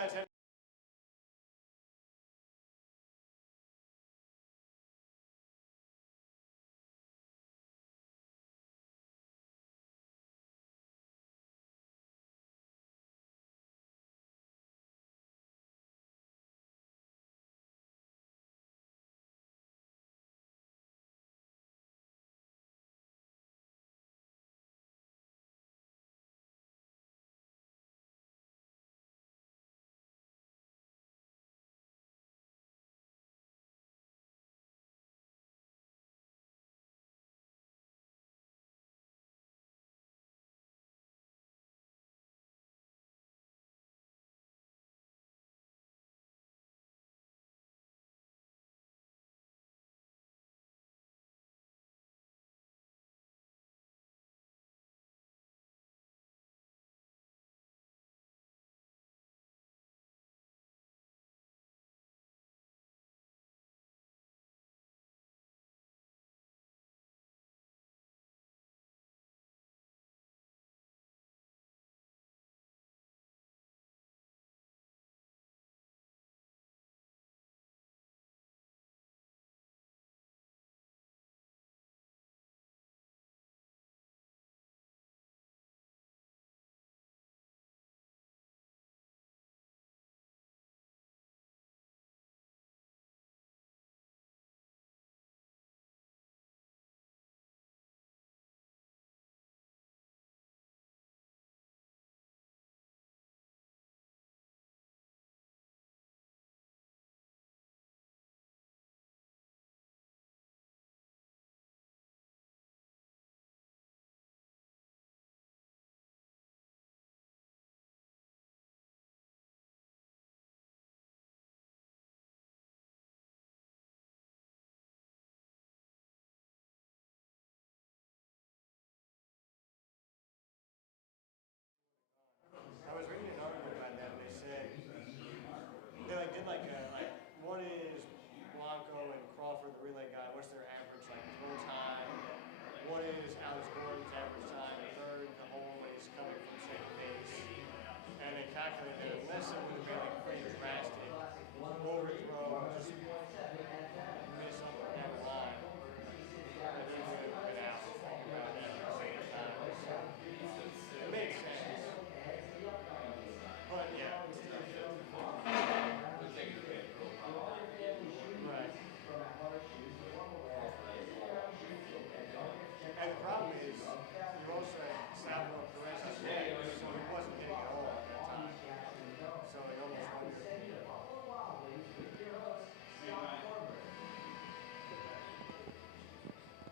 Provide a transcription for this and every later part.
guys have I was reading an article about that, and they said they did one is Blanco and Crawford, the relay guy. What's their average total time? One is Alex Gordon's average time. And third, the whole is coming from second base. And they calculated that unless it would have been pretty drastic overthrow, just miss up or down the line, that he would have been out about that same time. So it makes sense. But yeah. Right. And the problem is, you also had Salvador Perez, so he wasn't hitting at all at that time. So it almost wondered.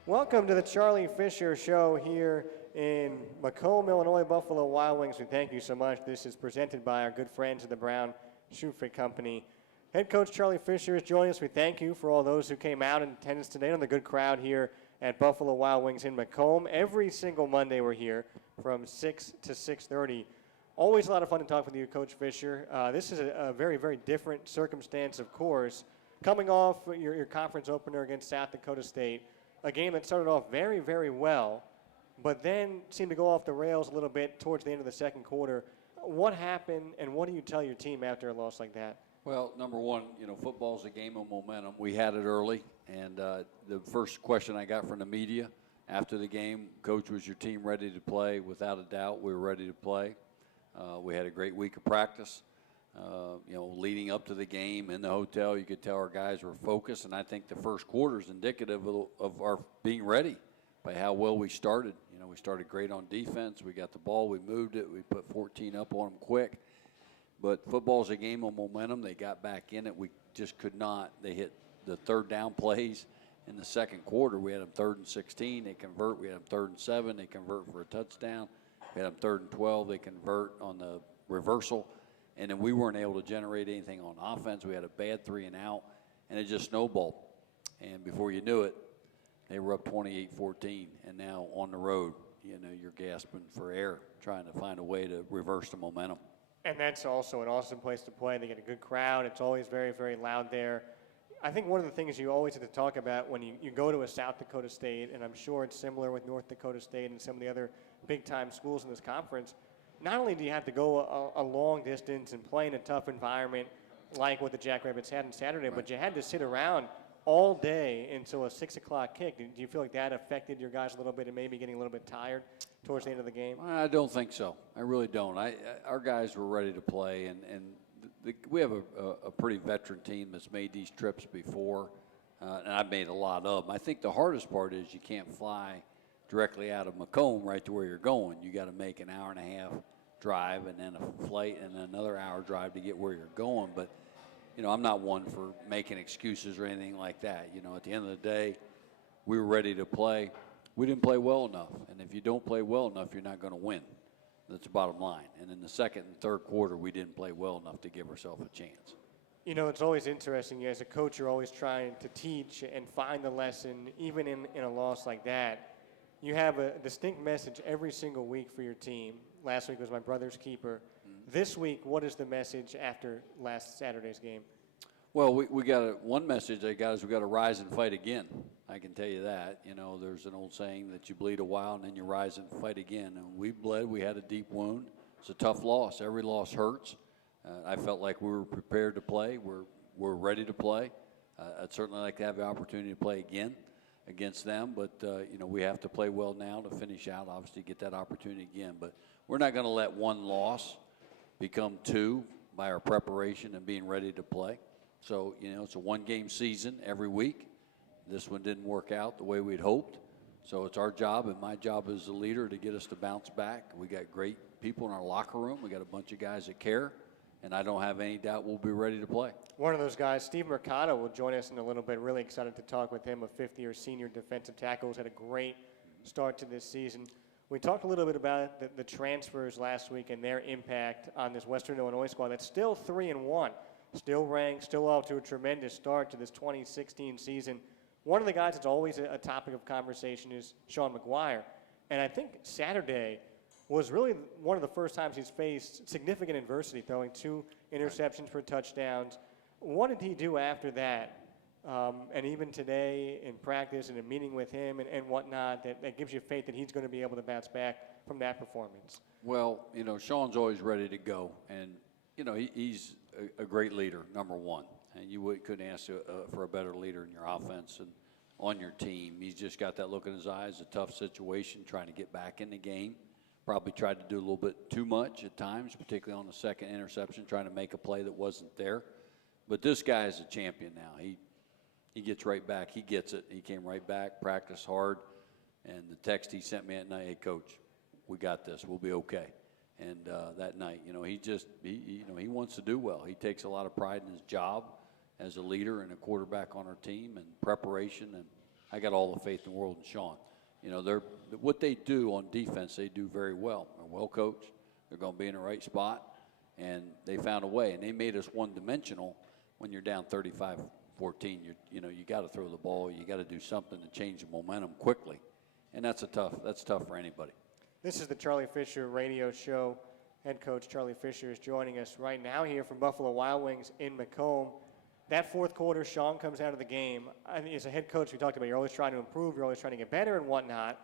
Welcome to the Charlie Fisher Show here in Macomb, Illinois, Buffalo Wild Wings. We thank you so much. This is presented by our good friends at the Brown Shoe Fit Company. Head coach Charlie Fisher is joining us. We thank you for all those who came out in attendance today, on the good crowd here at Buffalo Wild Wings in Macomb. Every single Monday we're here from 6 to 6:30. Always a lot of fun to talk with you, Coach Fisher. This is a very, very different circumstance, of course. Coming off your conference opener against South Dakota State, a game that started off very, very well, but then seemed to go off the rails a little bit towards the end of the second quarter. What happened, and what do you tell your team after a loss like that? Well, number one, football's a game of momentum. We had it early, and the first question I got from the media after the game, Coach, was your team ready to play? Without a doubt, we were ready to play. We had a great week of practice. Leading up to the game in the hotel, you could tell our guys were focused, and I think the first quarter is indicative of our being ready by how well we started. We started great on defense. We got the ball. We moved it. We put 14 up on them quick. But football's a game of momentum. They got back in it. We just could not. They hit the third down plays in the second quarter. We had them 3rd and 16. They convert. We had them 3rd and 7. They convert for a touchdown. We had them 3rd and 12. They convert on the reversal. And then we weren't able to generate anything on offense. We had a bad 3 and out, and it just snowballed. And before you knew it, they were up 28-14. And now on the road, you're gasping for air, trying to find a way to reverse the momentum. And that's also an awesome place to play. They get a good crowd. It's always very, very loud there. I think one of the things you always have to talk about when you go to a South Dakota State, and I'm sure it's similar with North Dakota State and some of the other big-time schools in this conference, not only do you have to go a long distance and play in a tough environment like what the Jackrabbits had on Saturday, but you had to sit around all day until a 6 o'clock kick. Do you feel like that affected your guys a little bit and maybe getting a little bit tired towards the end of the game? I don't think so. I really don't. Our guys were ready to play, and we have a pretty veteran team that's made these trips before, and I've made a lot of them. I think the hardest part is you can't fly directly out of Macomb right to where you're going. You got to make an hour and a half drive and then a flight and another hour drive to get where you're going. But I'm not one for making excuses or anything like that. At the end of the day, we were ready to play. We didn't play well enough, and if you don't play well enough, you're not going to win. That's the bottom line. And in the second and third quarter, we didn't play well enough to give ourselves a chance. It's always interesting. As a coach, you're always trying to teach and find the lesson, even in a loss like that. You have a distinct message every single week for your team. Last week was my brother's keeper. This week, what is the message after last Saturday's game? Well, we got one message I got is we got to rise and fight again. I can tell you that. There's an old saying that you bleed a while and then you rise and fight again. And we bled. We had a deep wound. It's a tough loss. Every loss hurts. I felt like we were prepared to play. We're ready to play. I'd certainly like to have the opportunity to play again against them, but we have to play well now to finish out. Obviously, get that opportunity again. But we're not going to let one loss become two by our preparation and being ready to play. So, it's a one-game season every week. This one didn't work out the way we'd hoped. So it's our job and my job as a leader to get us to bounce back. We got great people in our locker room. We got a bunch of guys that care, and I don't have any doubt we'll be ready to play. One of those guys, Steve Mercado, will join us in a little bit. Really excited to talk with him, a fifth-year senior defensive tackle who's had a great start to this season. We talked a little bit about the transfers last week and their impact on this Western Illinois squad that's still 3-1. Still ranked, still off to a tremendous start to this 2016 season. One of the guys that's always a topic of conversation is Sean McGuire. And I think Saturday was really one of the first times he's faced significant adversity, throwing 2 interceptions for touchdowns. What did he do after that? And even today in practice and in meeting with him and whatnot, that gives you faith that he's going to be able to bounce back from that performance? Well, Sean's always ready to go. And, he's a great leader, number one. And you couldn't ask for a better leader in your offense and on your team. He's just got that look in his eyes, a tough situation, trying to get back in the game. Probably tried to do a little bit too much at times, particularly on the second interception, trying to make a play that wasn't there. But this guy is a champion now. He gets right back. He gets it. He came right back, practiced hard. And the text he sent me at night, hey, Coach, we got this. We'll be okay. And that night, he wants to do well. He takes a lot of pride in his job as a leader and a quarterback on our team and preparation. And I got all the faith in the world in Sean. What they do on defense, they do very well. They're well coached. They're going to be in the right spot. And they found a way. And they made us one-dimensional when you're down 35-14. You got to throw the ball. You got to do something to change the momentum quickly. And that's tough for anybody. This is the Charlie Fisher Radio Show. Head coach Charlie Fisher is joining us right now here from Buffalo Wild Wings in Macomb. That fourth quarter, Sean comes out of the game. I mean, as a head coach, we talked about you're always trying to improve, you're always trying to get better and whatnot.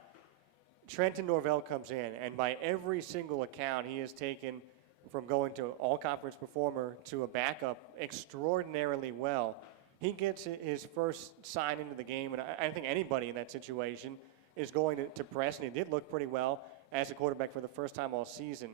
Trenton Norvell comes in, and by every single account, he has taken from going to all-conference performer to a backup extraordinarily well. He gets his first sign into the game, and I think anybody in that situation is going to press, and he did look pretty well as a quarterback for the first time all season.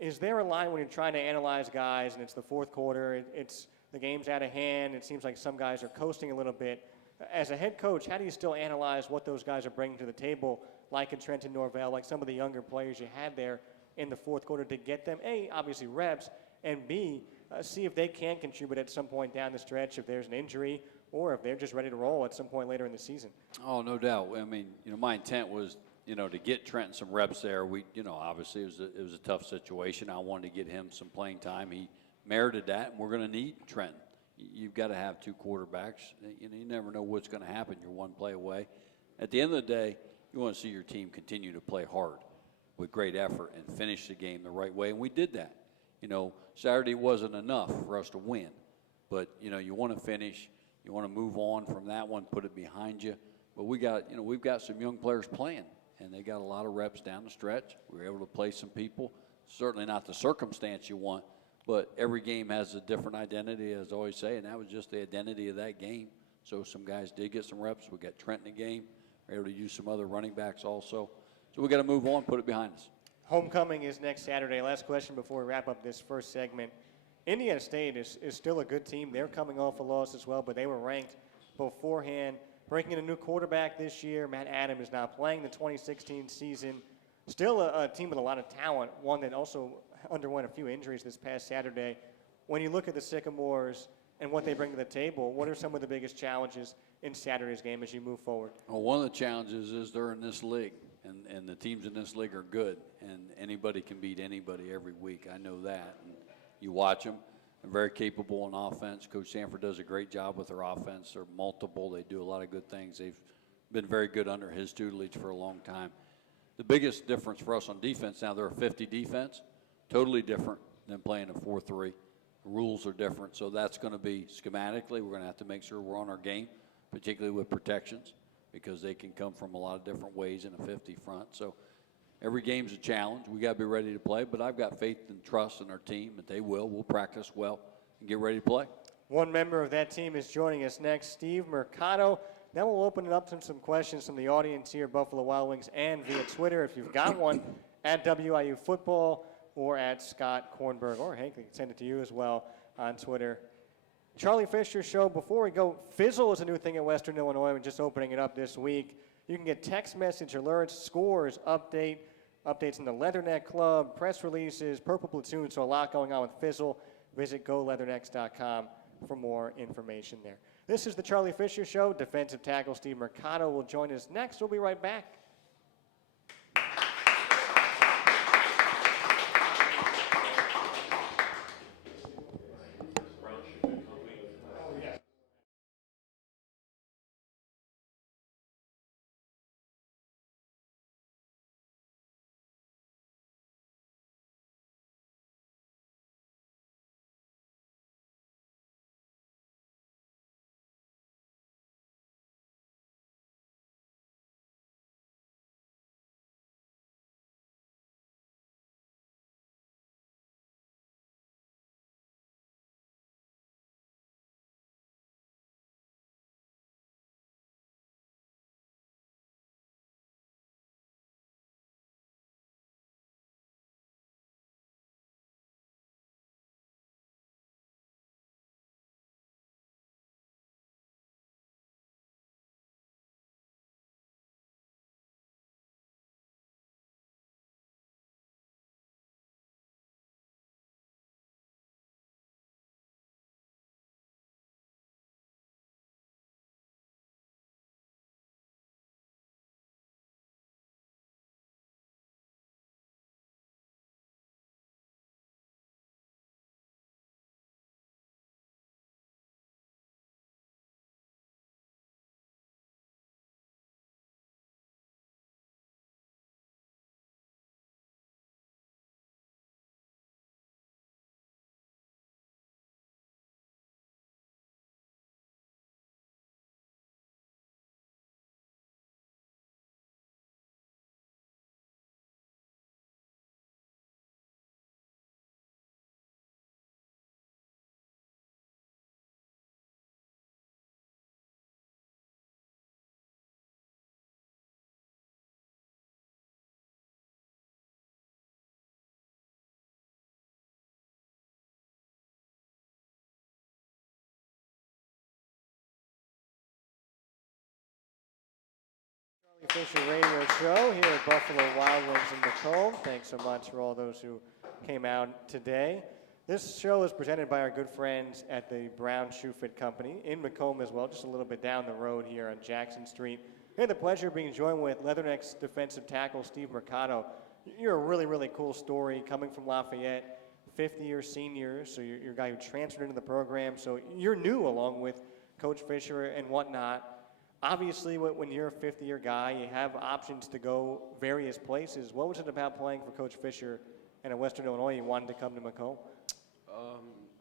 Is there a line when you're trying to analyze guys, and it's the fourth quarter, it's the game's out of hand, it seems like some guys are coasting a little bit. As a head coach, how do you still analyze what those guys are bringing to the table, like in Trenton Norvell, like some of the younger players you had there in the fourth quarter to get them, A, obviously reps, and B, see if they can contribute at some point down the stretch if there's an injury or if they're just ready to roll at some point later in the season? Oh, no doubt. I mean, my intent was, to get Trenton some reps there. We, obviously it was a tough situation. I wanted to get him some playing time. He merited that, and we're going to need Trenton. You've got to have 2 quarterbacks. You never know what's going to happen. You're one play away. At the end of the day, you want to see your team continue to play hard with great effort and finish the game the right way, and we did that. Saturday wasn't enough for us to win, but, you want to finish. You want to move on from that one, put it behind you. But we've got some young players playing, and they got a lot of reps down the stretch. We were able to play some people. certainly not the circumstance you want, but every game has a different identity, as I always say, and that was just the identity of that game. So some guys did get some reps. We got Trent in the game. We're able to use some other running backs also. So we got to move on, put it behind us. Homecoming is next Saturday. Last question before we wrap up this first segment. Indiana State is still a good team. They're coming off a loss as well, but they were ranked beforehand. Breaking in a new quarterback this year. Matt Adams is now playing the 2016 season. Still a team with a lot of talent, one that also underwent a few injuries this past Saturday. When you look at the Sycamores and what they bring to the table, what are some of the biggest challenges in Saturday's game as you move forward? Well, one of the challenges is they're in this league, and the teams in this league are good, and anybody can beat anybody every week. I know that. And you watch them. They're very capable on offense. Coach Sanford does a great job with their offense. They're multiple. They do a lot of good things. They've been very good under his tutelage for a long time. The biggest difference for us on defense, now they're a 50 defense, totally different than playing a 4-3. The rules are different, so that's going to be schematically. We're going to have to make sure we're on our game, particularly with protections, because they can come from a lot of different ways in a 50 front. So every game's a challenge. We got to be ready to play, but I've got faith and trust in our team that they will. We'll practice well and get ready to play. One member of that team is joining us next, Steve Mercado. Then we'll open it up to some questions from the audience here at Buffalo Wild Wings and via Twitter. If you've got one, at WIU Football or at Scott Kornberg, or Hank, we can send it to you as well on Twitter. Charlie Fisher Show, before we go, Fizzle is a new thing in Western Illinois. We're just opening it up this week. You can get text message alerts, scores, updates in the Leatherneck Club, press releases, Purple Platoon, so a lot going on with Fizzle. Visit goleathernecks.com for more information there. This is the Charlie Fisher Show. Defensive tackle Steve Mercado will join us next. We'll be right back. Fisher Radio Show here at Buffalo Wild Wings in Macomb. Thanks so much for all those who came out today. This show is presented by our good friends at the Brown Shoe Fit Company in Macomb as well, just a little bit down the road here on Jackson Street. We had the pleasure of being joined with Leathernecks defensive tackle Steve Mercado. You're a really, really cool story coming from Lafayette, fifth-year senior, so you're a guy who transferred into the program, so you're new along with Coach Fisher and whatnot. Obviously, when you're a fifth-year guy, you have options to go various places. What was it about playing for Coach Fisher and in Western Illinois you wanted to come to Macomb?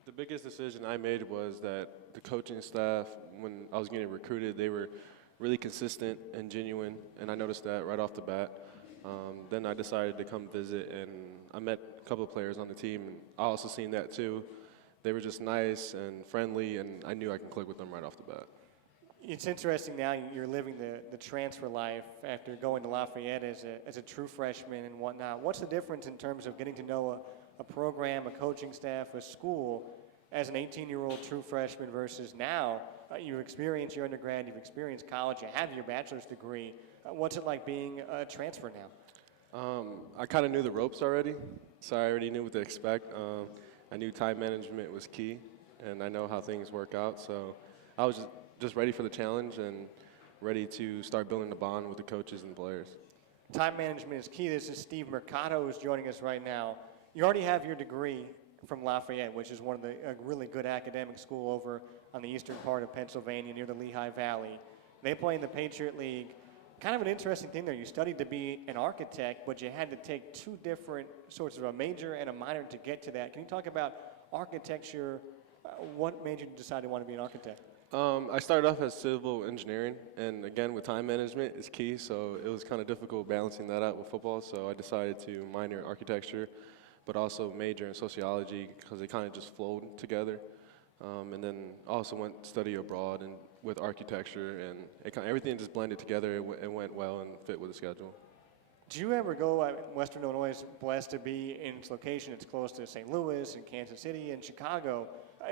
The biggest decision I made was that the coaching staff, when I was getting recruited, they were really consistent and genuine, and I noticed that right off the bat. Then I decided to come visit, and I met couple of players on the team, and I also seen that too. They were just nice and friendly, and I knew I could click with them right off the bat. It's interesting now you're living the transfer life after going to Lafayette as a true freshman and whatnot. What's the difference in terms of getting to know a program, a coaching staff, a school as an 18-year-old true freshman versus now you've experienced your undergrad, you've experienced college, you have your bachelor's degree. What's it like being a transfer now? I kind of knew the ropes already, so I already knew what to expect. I knew time management was key, and I know how things work out, so I was just ready for the challenge and ready to start building the bond with the coaches and players. Time management is key. This is Steve Mercado who's joining us right now. You already have your degree from Lafayette, which is one of a really good academic school over on the eastern part of Pennsylvania near the Lehigh Valley. They play in the Patriot League. Kind of an interesting thing there. You studied to be an architect, but you had to take two different sorts of a major and a minor to get to that. Can you talk about architecture? What made you decide to want to be an architect? I started off as civil engineering, and again, with time management is key, so it was kind of difficult balancing that out with football, so I decided to minor in architecture, but also major in sociology because they kind of just flowed together. And then also went to study abroad and with architecture, and everything just blended together. It went well and fit with the schedule. Do you ever go, Western Illinois is blessed to be in its location. It's close to St. Louis and Kansas City and Chicago.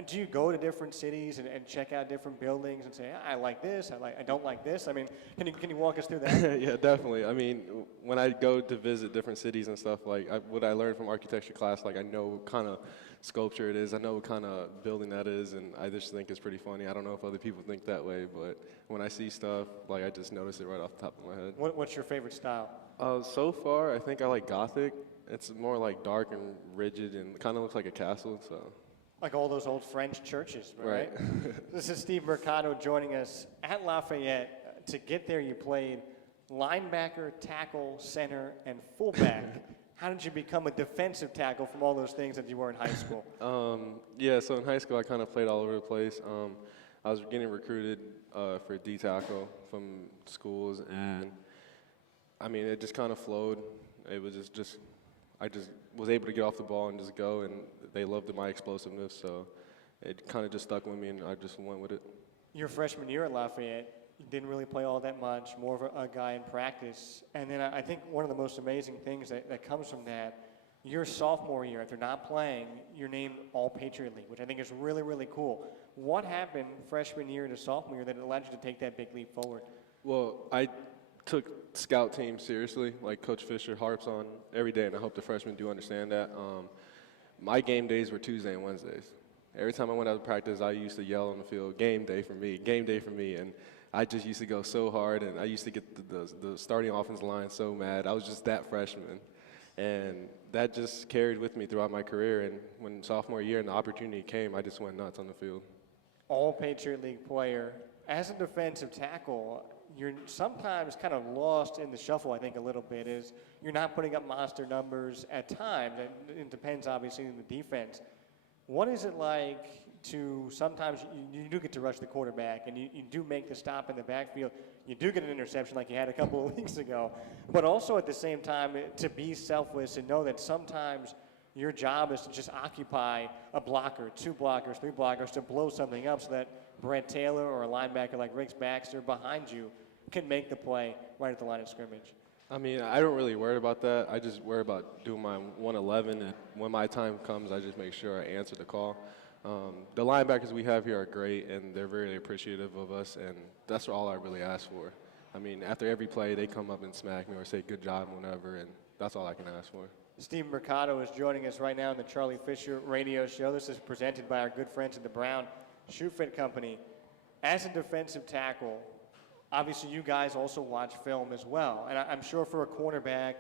Do you go to different cities and check out different buildings and say, I like this, I don't like this? I mean, can you walk us through that? Yeah, definitely. I mean, when I go to visit different cities and stuff, like what I learned from architecture class, like I know what kind of sculpture it is, I know what kind of building that is, and I just think it's pretty funny. I don't know if other people think that way, but when I see stuff, like I just notice it right off the top of my head. What's your favorite style? So far, I think I like Gothic. It's more like dark and rigid and kind of looks like a castle, so. Like all those old French churches, right? Right. This is Steve Mercado joining us at Lafayette. To get there, you played linebacker, tackle, center, and fullback. How did you become a defensive tackle from all those things that you were in high school? Yeah, so in high school, I kind of played all over the place. I was getting recruited for D tackle from schools, and I mean, it just kind of flowed. It was I just was able to get off the ball and just go, and they loved my explosiveness, so it kind of just stuck with me, and I just went with it. Your freshman year at Lafayette, you didn't really play all that much, more of a guy in practice. And then I think one of the most amazing things that comes from that, your sophomore year, if they're not playing, you're named All-Patriot League, which I think is really, really cool. What happened freshman year to sophomore year that allowed you to take that big leap forward? Well, I took scout team seriously, like Coach Fisher harps on every day, and I hope the freshmen do understand that. My game days were Tuesday and Wednesdays. Every time I went out to practice, I used to yell on the field, game day for me, and I just used to go so hard, and I used to get the starting offensive line so mad. I was just that freshman, and that just carried with me throughout my career, and when sophomore year and the opportunity came, I just went nuts on the field. All-Patriot League player. As a defensive tackle, you're sometimes kind of lost in the shuffle, I think, a little bit, is you're not putting up monster numbers at times. It depends, obviously, on the defense. What is it like to sometimes you do get to rush the quarterback and you do make the stop in the backfield. You do get an interception like you had a couple of weeks ago. But also at the same time to be selfless and know that sometimes your job is to just occupy a blocker, two blockers, three blockers to blow something up so that Brett Taylor or a linebacker like Riggs Baxter behind you can make the play right at the line of scrimmage. I mean, I don't really worry about that. I just worry about doing my 111, and when my time comes, I just make sure I answer the call. The linebackers we have here are great, and they're very appreciative of us, and that's all I really ask for. I mean, after every play, they come up and smack me or say good job whenever, and that's all I can ask for. Steve Mercado is joining us right now on the Charlie Fisher radio show. This is presented by our good friends at the Brown Shoe Fit Company. As a defensive tackle, obviously you guys also watch film as well. And I'm sure for a cornerback,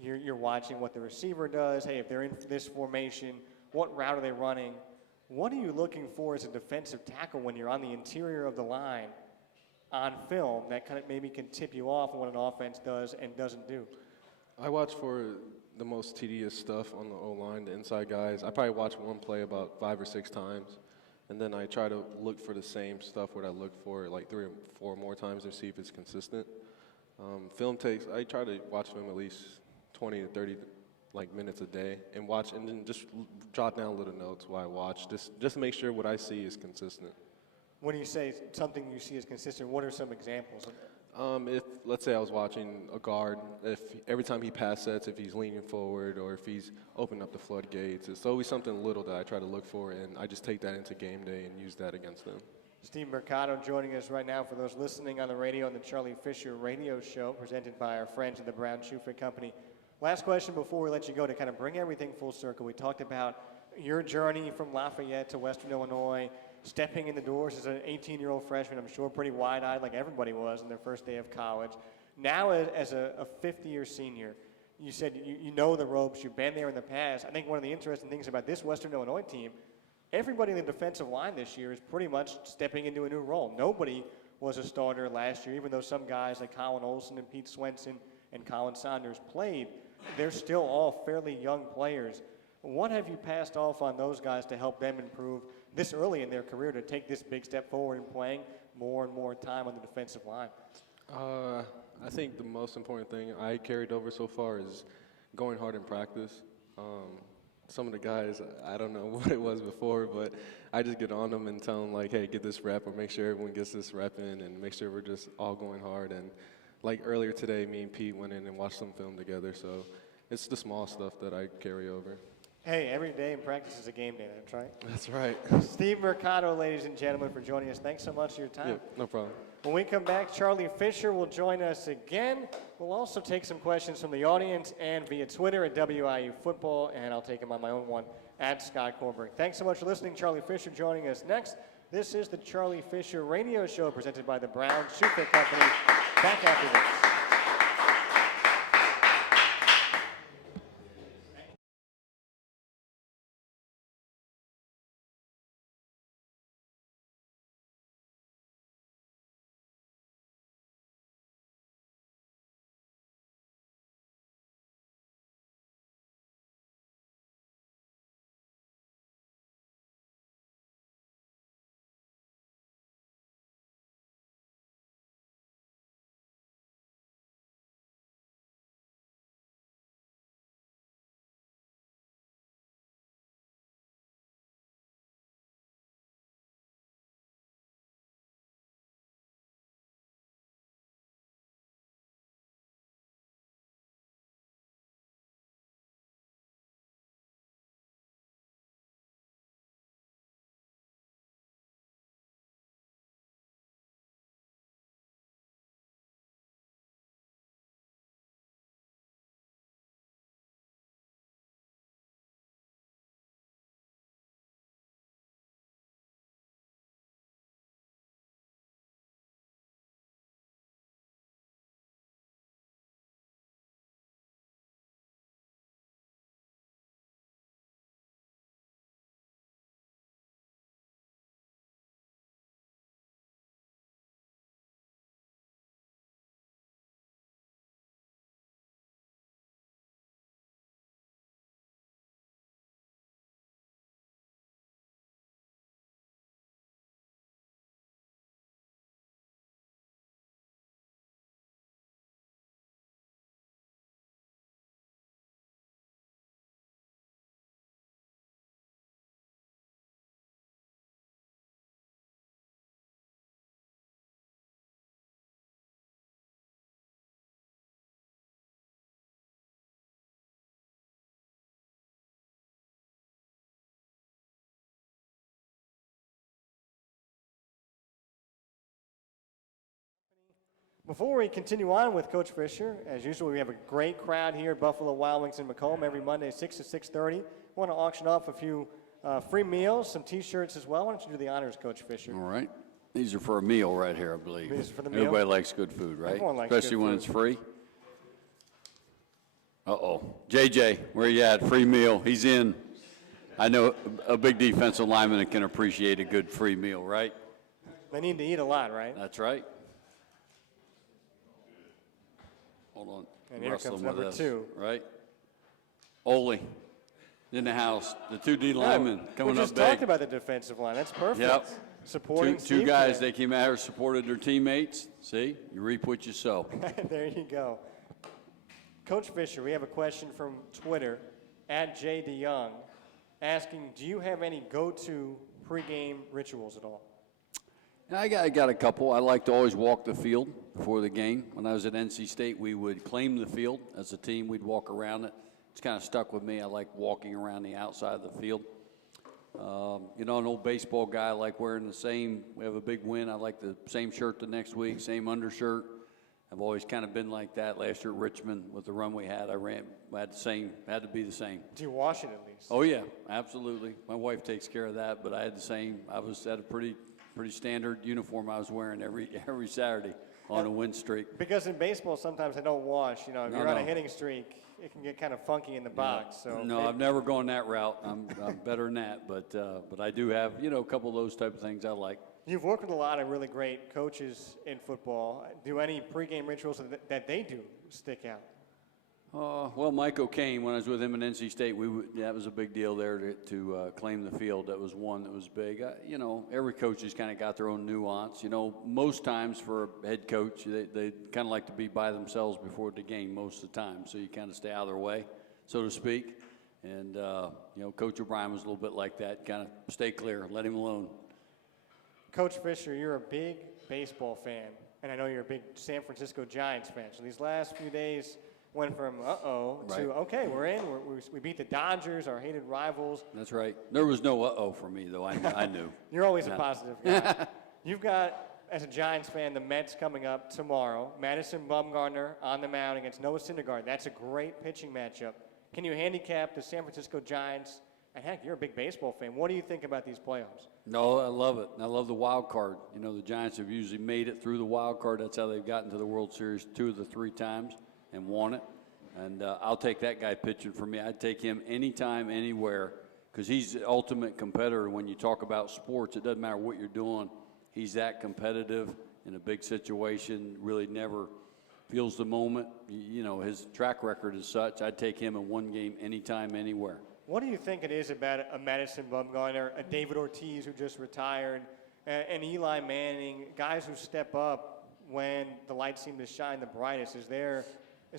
you're watching what the receiver does. Hey, if they're in this formation, what route are they running? What are you looking for as a defensive tackle when you're on the interior of the line on film that kind of maybe can tip you off on what an offense does and doesn't do? I watch for the most tedious stuff on the O-line, the inside guys. I probably watch one play about 5 or 6 times, and then I try to look for the same stuff what I look for like 3 or 4 more times to see if it's consistent. I try to watch film at least 20 to like minutes a day and watch, and then just jot down little notes while I watch, just to make sure what I see is consistent. When you say something you see as consistent, what are some examples? If let's say I was watching a guard, if every time he pass sets, if he's leaning forward or if he's opening up the floodgates, it's always something little that I try to look for, and I just take that into game day and use that against them. Steve Mercado joining us right now for those listening on the radio on the Charlie Fisher radio show presented by our friends at the Brown Shoe Fit Company. Last question before we let you go to kind of bring everything full circle. We talked about your journey from Lafayette to Western Illinois, stepping in the doors as an 18-year-old freshman, I'm sure pretty wide-eyed like everybody was on their first day of college. Now as a fifth-year senior, you said you know the ropes, you've been there in the past. I think one of the interesting things about this Western Illinois team, everybody in the defensive line this year is pretty much stepping into a new role. Nobody was a starter last year, even though some guys like Colin Olson and Pete Swenson and Colin Saunders played. They're still all fairly young players. What have you passed off on those guys to help them improve this early in their career to take this big step forward in playing more and more time on the defensive line? I think the most important thing I carried over so far is going hard in practice. Some of the guys, I don't know what it was before, but I just get on them and tell them, like, hey, get this rep, or make sure everyone gets this rep in, and make sure we're just all going hard. And like earlier today, me and Pete went in and watched some film together, so it's the small stuff that I carry over. Hey, every day in practice is a game day, that's right. That's right. Steve Mercado, ladies and gentlemen, for joining us. Thanks so much for your time. Yeah, no problem. When we come back, Charlie Fisher will join us again. We'll also take some questions from the audience and via Twitter at WIU Football, and I'll take them on my own one at Scott Korberg. Thanks so much for listening. Charlie Fisher joining us next. This is the Charlie Fisher Radio Show presented by the Brown Shoe Fit Company. Back after this. Before we continue on with Coach Fisher, as usual, we have a great crowd here at Buffalo Wild Wings in Macomb every Monday, 6 to 6:30. We want to auction off a few free meals, some T-shirts as well. Why don't you do the honors, Coach Fisher? All right. These are for a meal right here, I believe. These are for the meal? Everybody likes good food, right? Everyone likes Especially good when food. it's free. Uh-oh. JJ, where you at? Free meal. He's in. I know a big defensive lineman can appreciate a good free meal, right? They need to eat a lot, right? That's right. Hold on. And here Wrestling comes with number us, 2. Right? Ole in the house. The 2 D linemen coming we just up big. talked about the defensive line. That's perfect. Yep. Supporting Two Steve guys, there. they came out here, supported their teammates. See? You reap what you sow. There you go. Coach Fisher, we have a question from Twitter, @JDeYoung, asking, do you have any go-to pregame rituals at all? I got a couple. I like to always walk the field before the game. When I was at NC State, we would claim the field as a team. We'd walk around it. It's kind of stuck with me. I like walking around the outside of the field. An old baseball guy, I like wearing the same. We have a big win. I like the same shirt the next week, same undershirt. I've always kind of been like that. Last year at Richmond, with the run we had, had to be the same. Do you wash it at least? Oh yeah, absolutely. My wife takes care of that, but I had the same. I was at a pretty standard uniform I was wearing every Saturday on a win streak. Because in baseball, sometimes they don't wash. If No, you're on a no. hitting streak, it can get kind of funky in the box. So No, I've never gone that route. I'm better than that, but I do have a couple of those type of things I like. You've worked with a lot of really great coaches in football. Do any pregame rituals that they do stick out? Well, Mike O'Kane, when I was with him in NC State, that was a big deal there to claim the field. That was one that was big. Every coach has kind of got their own nuance. Most times for a head coach, they kind of like to be by themselves before the game most of the time, so you kind of stay out of their way, so to speak. And, Coach O'Brien was a little bit like that, kind of stay clear, let him alone. Coach Fisher, you're a big baseball fan, and I know you're a big San Francisco Giants fan. So these last few days went from Right. to okay, we're in. We beat the Dodgers, our hated rivals. That's right. There was no uh-oh for me, though. I knew. You're always a positive guy. You've got, as a Giants fan, the Mets coming up tomorrow. Madison Bumgarner on the mound against Noah Syndergaard. That's a great pitching matchup. Can you handicap the San Francisco Giants? And heck, you're a big baseball fan. What do you think about these playoffs? No, I love it. I love the wild card. The Giants have usually made it through the wild card. That's how they've gotten to the World Series 2 of the 3 times and won it. And I'll take that guy pitching for me. I'd take him anytime, anywhere, because he's the ultimate competitor. When you talk about sports, it doesn't matter what you're doing. He's that competitive in a big situation, really never feels the moment. His track record is such. I'd take him in one game anytime, anywhere. What do you think it is about a Madison Bumgarner, a David Ortiz who just retired, and Eli Manning, guys who step up when the lights seem to shine the brightest? Is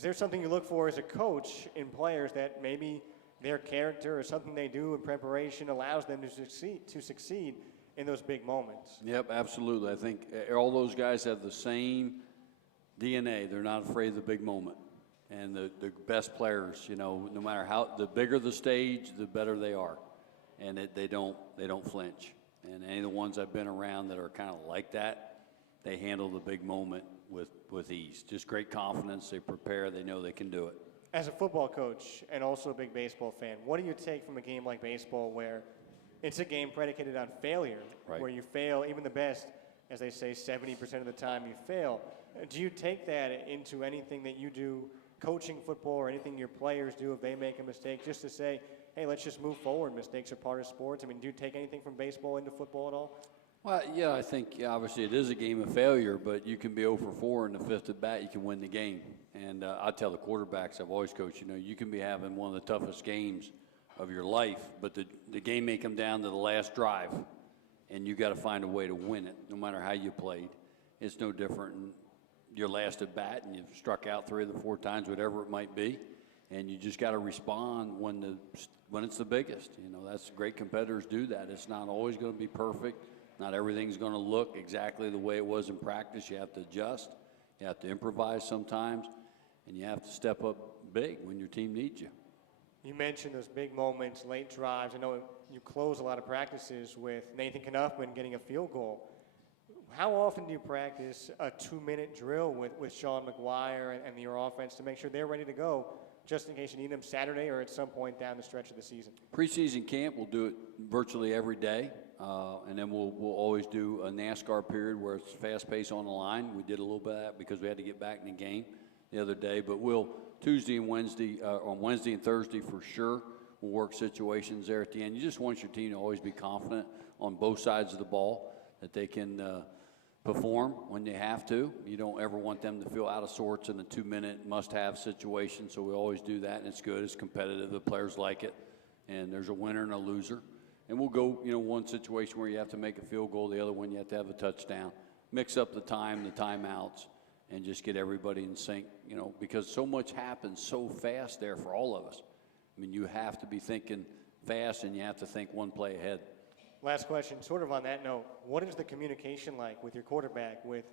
there something you look for as a coach in players that maybe their character or something they do in preparation allows them to succeed in those big moments? Yep, absolutely. I think all those guys have the same DNA. They're not afraid of the big moment. And the best players, no matter the bigger the stage, the better they are. And they don't flinch. And any of the ones I've been around that are kind of like that, they handle the big moment with ease. Just great confidence. They prepare. They know they can do it. As a football coach and also a big baseball fan, what do you take from a game like baseball where it's a game predicated on failure, Right. where you fail, even the best, as they say, 70% of the time you fail? Do you take that into anything that you do coaching football or anything your players do if they make a mistake, just to say, hey, let's just move forward. Mistakes are part of sports. I mean, do you take anything from baseball into football at all? Well, yeah, I think obviously it is a game of failure, but you can be 0 for 4 in the 5th at bat, you can win the game. And I tell the quarterbacks I've always coached, you can be having one of the toughest games of your life, but the game may come down to the last drive, and you got to find a way to win it, no matter how you played. It's no different in your last at bat, and you've struck out 3 of the 4 times, whatever it might be, and you just got to respond when it's the biggest. That's great competitors do that. It's not always going to be perfect. Not everything's going to look exactly the way it was in practice. You have to adjust. You have to improvise sometimes, and you have to step up big when your team needs you. You mentioned those big moments, late drives. I know you close a lot of practices with Nathan Knuffman getting a field goal. How often do you practice a 2-minute drill with Sean McGuire and your offense to make sure they're ready to go, just in case you need them Saturday or at some point down the stretch of the season? Preseason camp, we'll do it virtually every day, and then we'll always do a NASCAR period where it's fast pace on the line. We did a little bit of that because we had to get back in the game the other day, but we'll Tuesday and Wednesday, on Wednesday and Thursday for sure, we'll work situations there at the end. You just want your team to always be confident on both sides of the ball that they can perform when they have to. You don't ever want them to feel out of sorts in a 2-minute must-have situation, so we always do that, and it's good. It's competitive. The players like it, and there's a winner and a loser. And we'll go, one situation where you have to make a field goal, the other one you have to have a touchdown. Mix up the time, the timeouts, and just get everybody in sync, you know, because so much happens so fast there for all of us. I mean, you have to be thinking fast, and you have to think one play ahead. Last question, sort of on that note, what is the communication like with your quarterback, with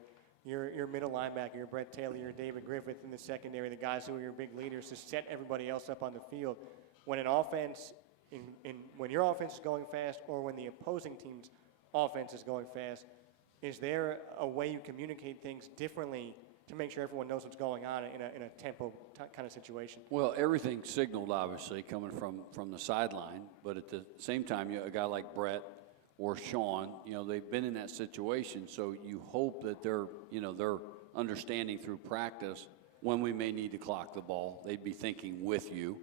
your middle linebacker, your Brett Taylor, your David Griffith in the secondary, the guys who are your big leaders to set everybody else up on the field when an offense, when your offense is going fast or when the opposing team's offense is going fast? Is there a way you communicate things differently to make sure everyone knows what's going on in a tempo kind of situation? Well, everything's signaled, obviously, coming from the sideline, but at the same time, a guy like Brett or Sean, you know, they've been in that situation, so you hope that they're understanding through practice when we may need to clock the ball. They'd be thinking with you.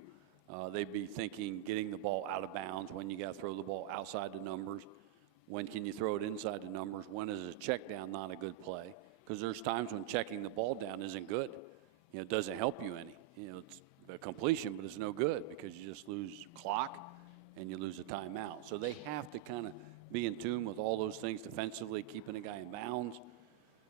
They'd be thinking getting the ball out of bounds, when you got to throw the ball outside the numbers, when can you throw it inside the numbers, when is a check down not a good play? Because there's times when checking the ball down isn't good. You know, it doesn't help you any. You know, it's a completion, but it's no good because you just lose clock and you lose a timeout. So they have to kind of be in tune with all those things defensively, keeping a guy in bounds,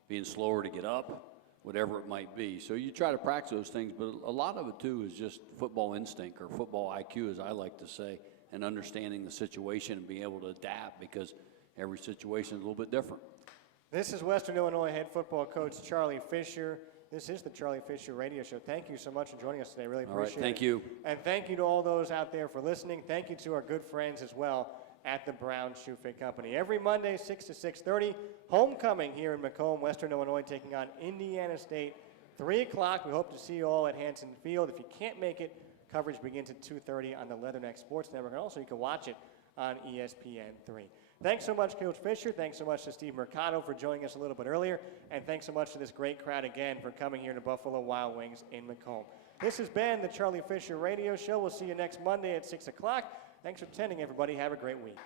being slower to get up, whatever it might be. So you try to practice those things, but a lot of it too is just football instinct or football IQ, as I like to say, and understanding the situation and being able to adapt because every situation is a little bit different. This is Western Illinois head football coach Charlie Fisher. This is the Charlie Fisher Radio Show. Thank you so much for joining us today. Really appreciate it. All right, thank you. And thank you to all those out there for listening. Thank you to our good friends as well at the Brown Shoe Fit Company. Every Monday, 6 to 6:30, homecoming here in Macomb, Western Illinois, taking on Indiana State, 3 o'clock. We hope to see you all at Hanson Field. If you can't make it, coverage begins at 2:30 on the Leatherneck Sports Network, and also you can watch it on ESPN3. Thanks so much, Coach Fisher. Thanks so much to Steve Mercado for joining us a little bit earlier. And thanks so much to this great crowd again for coming here to Buffalo Wild Wings in Macomb. This has been the Charlie Fisher Radio Show. We'll see you next Monday at 6 o'clock. Thanks for attending, everybody. Have a great week.